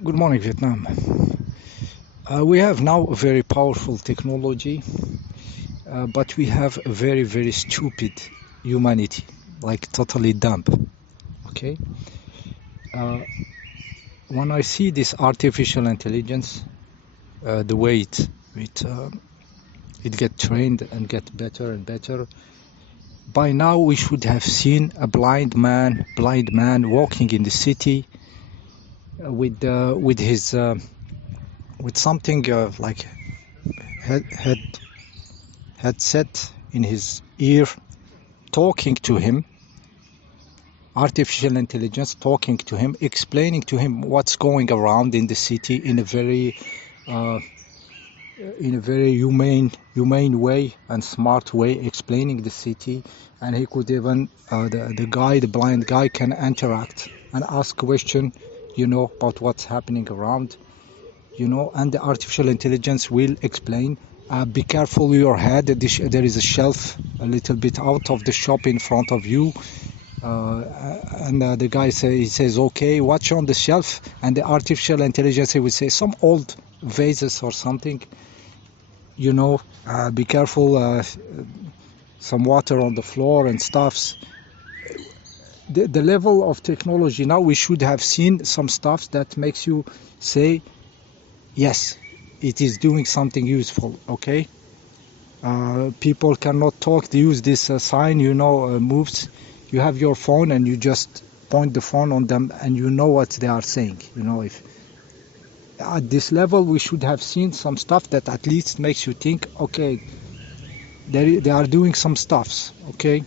Good morning, Vietnam. We have now a very powerful technology, but we have a very, very stupid humanity, like totally dumb. Okay? Uh, when I see this artificial intelligence, the way it get trained and get better and better, by now we should have seen a blind man walking in the city with his with something like head headset in his ear, talking to him, artificial intelligence talking to him, explaining to him what's going around in the city uh, in a very humane way and smart way, explaining the city. And he could even the blind guy can interact and ask question, about what's happening around, and the artificial intelligence will explain. Be careful with your head. There is a shelf a little bit out of the shop in front of you. And the guy he says, okay, watch on the shelf. And the artificial intelligence will say some old vases or something. Be careful. Some water on the floor and stuffs. The level of technology now, we should have seen some stuff that makes you say, yes, it is doing something useful. Okay. People cannot talk. They use this sign, moves. You have your phone and you just point the phone on them and you know what they are saying. If at this level we should have seen some stuff that at least makes you think, okay, they are doing some stuffs, okay?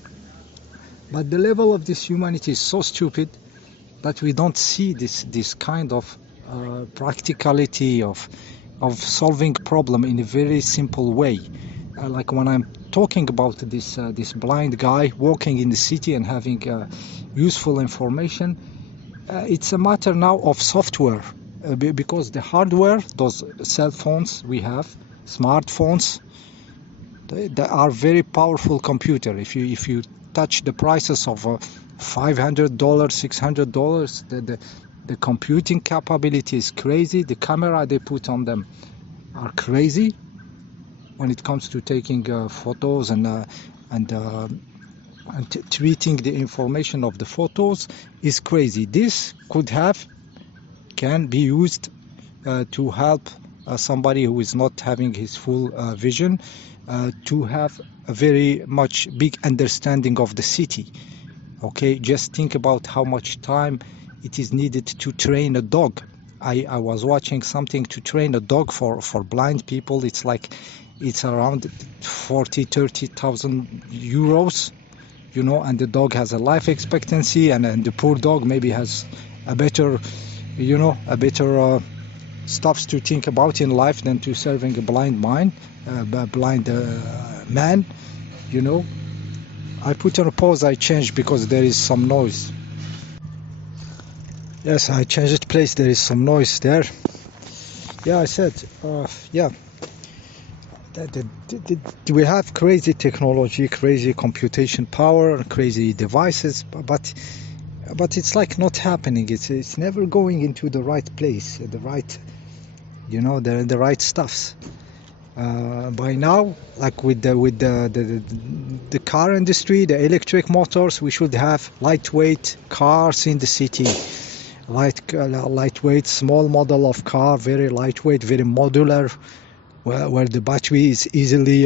But the level of this humanity is so stupid that we don't see this kind of practicality of solving problem in a very simple way. Like when I'm talking about this blind guy walking in the city and having useful information, it's a matter now of software, because the hardware, those cell phones we have, smartphones, they are very powerful computer. If you touch the prices of $500, $600, the computing capability is crazy. The camera they put on them are crazy when it comes to taking photos and treating the information of the photos is crazy. This can be used to help somebody who is not having his full vision to have a very much big understanding of the city. Okay, just think about how much time it is needed to train a dog. I was watching something to train a dog for blind people. It's around 30,000 euros, and the dog has a life expectancy, and the poor dog maybe has a better stuffs to think about in life than to serving a blind man. I put on a pause. I changed because there is some noise. Yes, I changed place. There is some noise there. Yeah, I said, we have crazy technology, crazy computation power, crazy devices, but it's like not happening. It's never going into the right place, the right, the right stuffs. By now, like with the car industry, the electric motors, we should have lightweight cars in the city. Lightweight, small model of car, very lightweight, very modular, where the battery is easily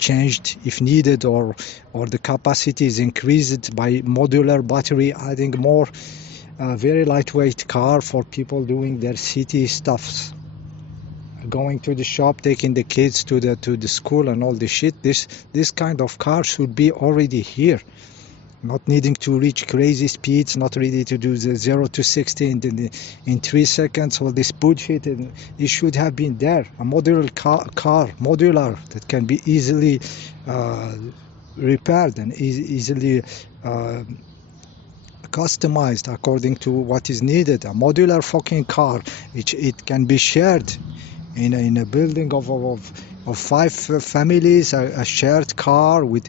changed if needed, or the capacity is increased by modular battery, adding more. Very lightweight car for people doing their city stuffs, going to the shop, taking the kids to the school and all this shit. This kind of car should be already here, not needing to reach crazy speeds, not ready to do the 0 to 60 in 3 seconds, all this bullshit. And it should have been there, a modular car, modular, that can be easily repaired and easily customized according to what is needed. A modular fucking car, which it can be shared in a building of of five families, a shared car with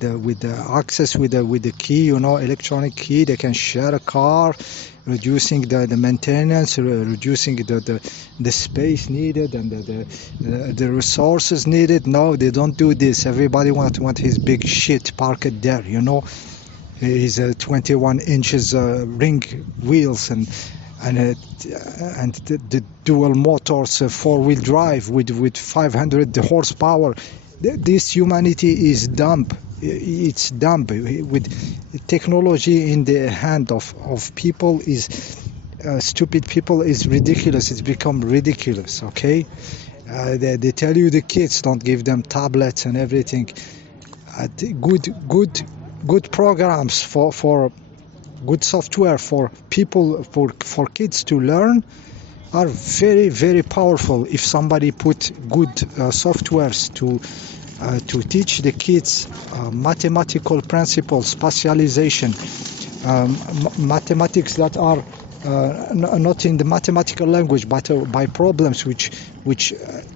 the access with the key, you know, electronic key. They can share a car, reducing the maintenance, reducing the space needed and the resources needed. No, they don't do this. Everybody want his big shit parked there, you know. His 21 inches ring wheels and the dual motors, four-wheel drive with 500 horsepower. This humanity is dumb. It's dumb. With technology in the hand of people is stupid people is ridiculous. It's become ridiculous. Okay, they tell you the kids don't give them tablets and everything. Good programs for good software for people for kids to learn are very, very powerful. If somebody put good softwares to teach the kids mathematical principles, spatialization, mathematics that are not in the mathematical language, but by problems which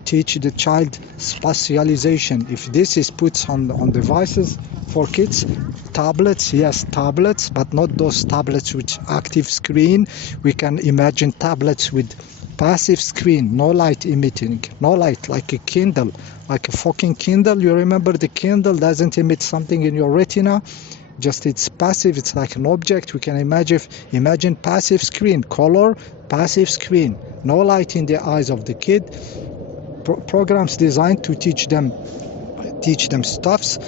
teach the child spatialization. If this is put on devices for kids, tablets, yes, tablets, but not those tablets with active screen. We can imagine tablets with passive screen, no light emitting, no light, like a Kindle, like a fucking Kindle. You remember the Kindle doesn't emit something in your retina, just it's passive. It's like an object. We can imagine passive screen, color, passive screen, no light in the eyes of the kid. Programs designed to teach them stuffs.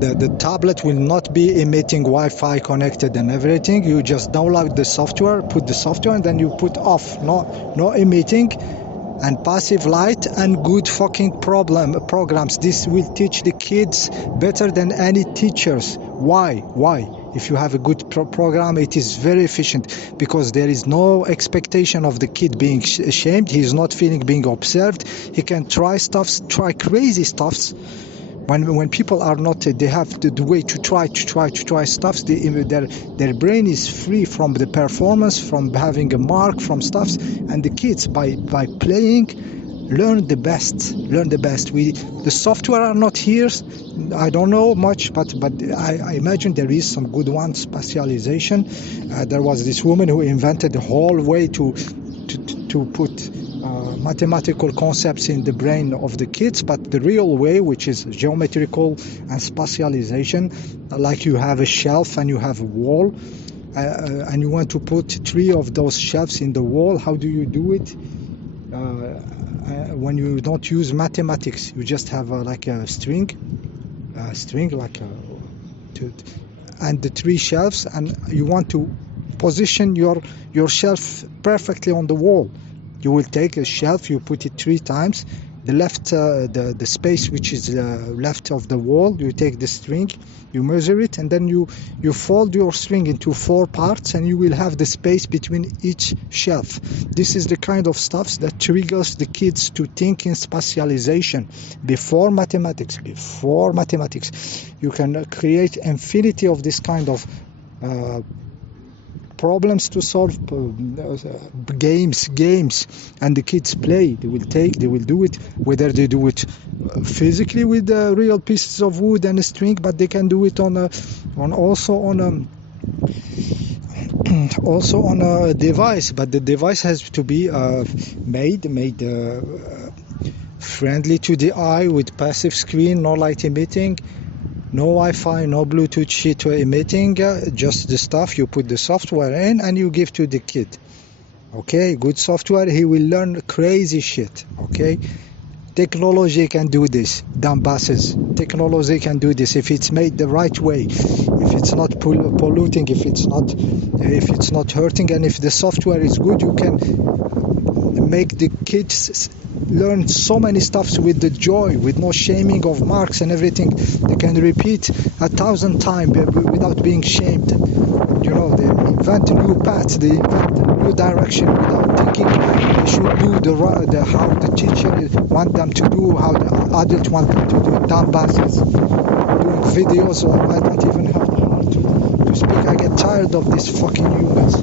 The tablet will not be emitting Wi-Fi connected and everything. You just download the software, put the software, and then you put off, no emitting, and passive light and good fucking programs. This will teach the kids better than any teachers. Why? If you have a good program, it is very efficient because there is no expectation of the kid being ashamed. He is not feeling being observed. He can try crazy stuffs. When people are not, they have the way to try stuffs. Their brain is free from the performance, from having a mark, from stuffs, and the kids by playing learn the best. The software are not here. I don't know much, but I imagine there is some good one. Spatialization. There was this woman who invented the whole way to put mathematical concepts in the brain of the kids, but the real way, which is geometrical and spatialization, like you have a shelf and you have a wall, and you want to put 3 of those shelves in the wall. How do you do it? When you don't use mathematics, you just have like a string like and the 3 shelves, and you want to position your shelf perfectly on the wall. You will take a shelf, you put it 3 times, the left, the space which is left of the wall, you take the string, you measure it, and then you fold your string into 4 parts, and you will have the space between each shelf. This is the kind of stuff that triggers the kids to think in spatialization before mathematics. You can create infinity of this kind of problems to solve, games, and the kids play. They will do it, whether they do it physically with real pieces of wood and a string, but they can do it also on a device. But the device has to be made friendly to the eye, with passive screen, no light emitting, no Wi-Fi, no Bluetooth shit emitting, just the stuff. You put the software in and you give to the kid. Okay, good software, he will learn crazy shit. Okay, technology can do this, dumbasses. Technology can do this if it's made the right way, if it's not polluting, if it's not hurting, and if the software is good. You can make the kids learn so many stuffs with the joy, with no shaming of marks and everything. They can repeat 1,000 times without being shamed. You know, they invent new paths, they invent a new direction without thinking they should do how the teacher want them to do, how the adult want them to do. Dumbasses doing videos. I don't even have the heart to speak. I get tired of these fucking humans.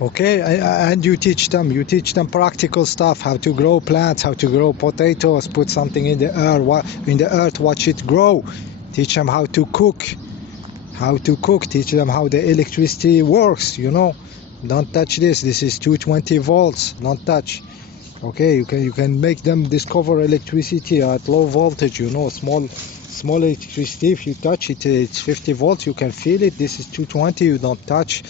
Okay, and you teach them practical stuff, how to grow plants, how to grow potatoes, put something in the earth, watch it grow. Teach them how to cook, teach them how the electricity works, you know. Don't touch this. This is 220 volts. Don't touch. Okay, you can make them discover electricity at low voltage, you know, small electricity. If you touch it, it's 50 volts, you can feel it. This is 220, you don't touch.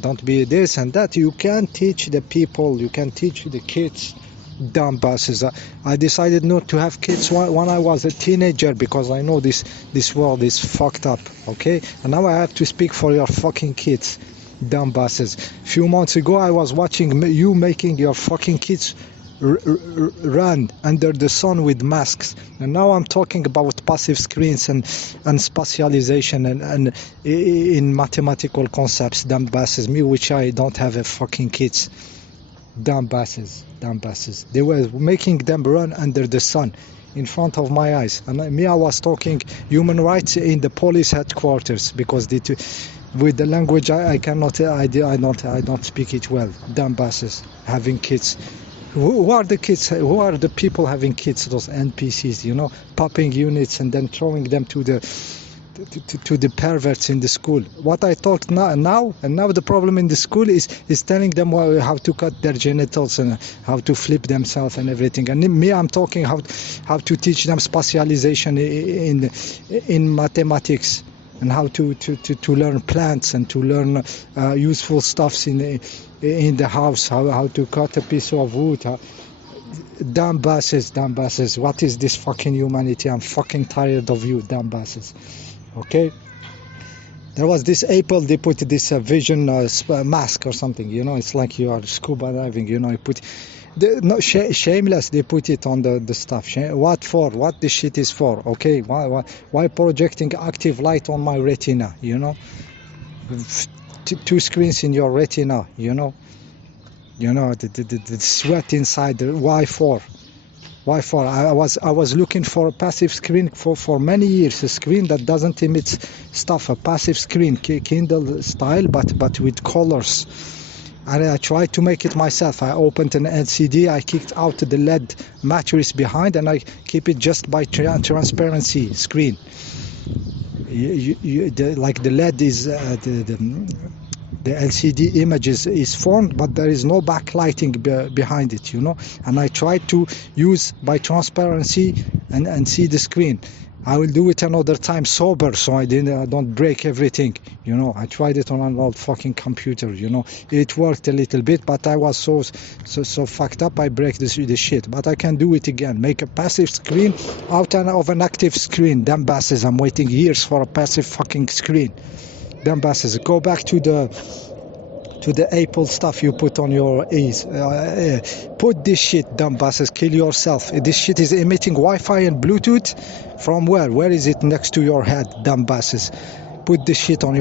Don't be this and that. You can teach the people, you can teach the kids. Dumbasses. I decided not to have kids when I was a teenager because I know this world is fucked up. Okay, and now I have to speak for your fucking kids. Dumbasses. Few months ago I was watching you making your fucking kids run under the sun with masks, and now I'm talking about passive screens and spatialization and in mathematical concepts. Dumbasses. Me, which I don't have a fucking kids. Dumbasses. They were making them run under the sun in front of my eyes, and I was talking human rights in the police headquarters because with the language I don't speak it well. Dumbasses having kids. Who are the kids? Who are the people having kids? Those NPCs, you know, popping units and then throwing them to the perverts in the school. What I talked now the problem in the school is telling them how to cut their genitals and how to flip themselves and everything. And me, I'm talking how to teach them spatialization in mathematics and how to learn plants and to learn useful stuffs in the house, how to cut a piece of wood. Dumbasses. What is this fucking humanity? I'm fucking tired of you, dumbasses. Okay, there was this Apple, they put this vision mask or something, you know, it's like you are scuba diving, you know, you put shameless, they put it on the stuff. What for? What this shit is for? Okay, why projecting active light on my retina, you know? Two screens in your retina, you know, the sweat inside. Why for? I was looking for a passive screen for many years, a screen that doesn't emit stuff, a passive screen, Kindle style, but with colors. And I tried to make it myself. I opened an LCD, I kicked out the LED mattress behind, and I keep it just by transparency screen. Like the LED is the LCD images is formed, but there is no backlighting behind it, you know. And I tried to use by transparency and see the screen. I will do it another time sober, so I don't break everything, you know. I tried it on an old fucking computer, you know. It worked a little bit, but I was so fucked up I break the shit. But I can do it again. Make a passive screen out of an active screen. Dumbasses, I'm waiting years for a passive fucking screen. Dumbasses, go back to the Apple stuff you put on your ears. Put this shit, dumbasses, kill yourself. This shit is emitting Wi-Fi and Bluetooth from where? Where is it next to your head, dumbasses? Put this shit on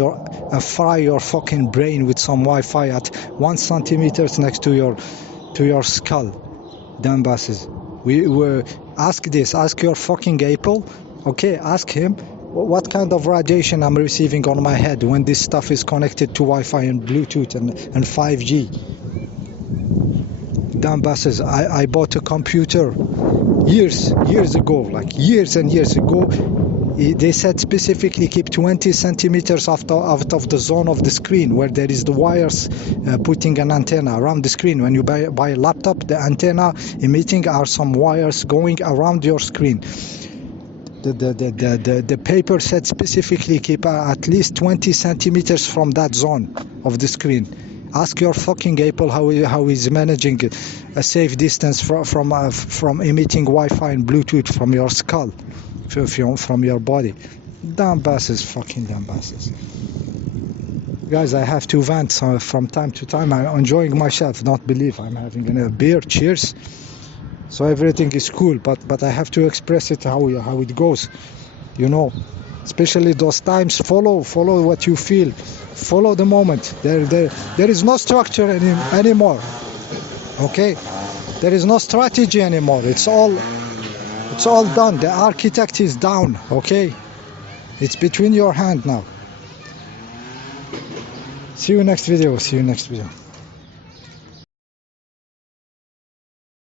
fry your fucking brain with some Wi-Fi at 1 centimeter next to your skull, dumbasses. Ask your fucking Apple, okay? Ask him what kind of radiation I'm receiving on my head when this stuff is connected to Wi-Fi and Bluetooth and 5G. Dumbasses, I bought a computer years ago, like years and years ago. They said specifically keep 20 centimeters out of the zone of the screen where there is the wires putting an antenna around the screen. When you buy a laptop, the antenna emitting are some wires going around your screen. The paper said specifically keep at least 20 centimeters from that zone of the screen. Ask your fucking Apple how he's managing a safe distance from emitting Wi-Fi and Bluetooth from your skull, from your body. Dumbasses, fucking dumbasses. Guys, I have to vent from time to time. I'm enjoying myself. Don't believe I'm having a beer. Cheers. So everything is cool, but I have to express it how it goes, you know. Especially those times. Follow what you feel. Follow the moment. There is no structure anymore. Okay, there is no strategy anymore. It's all done. The architect is down. Okay, it's between your hand now. See you next video.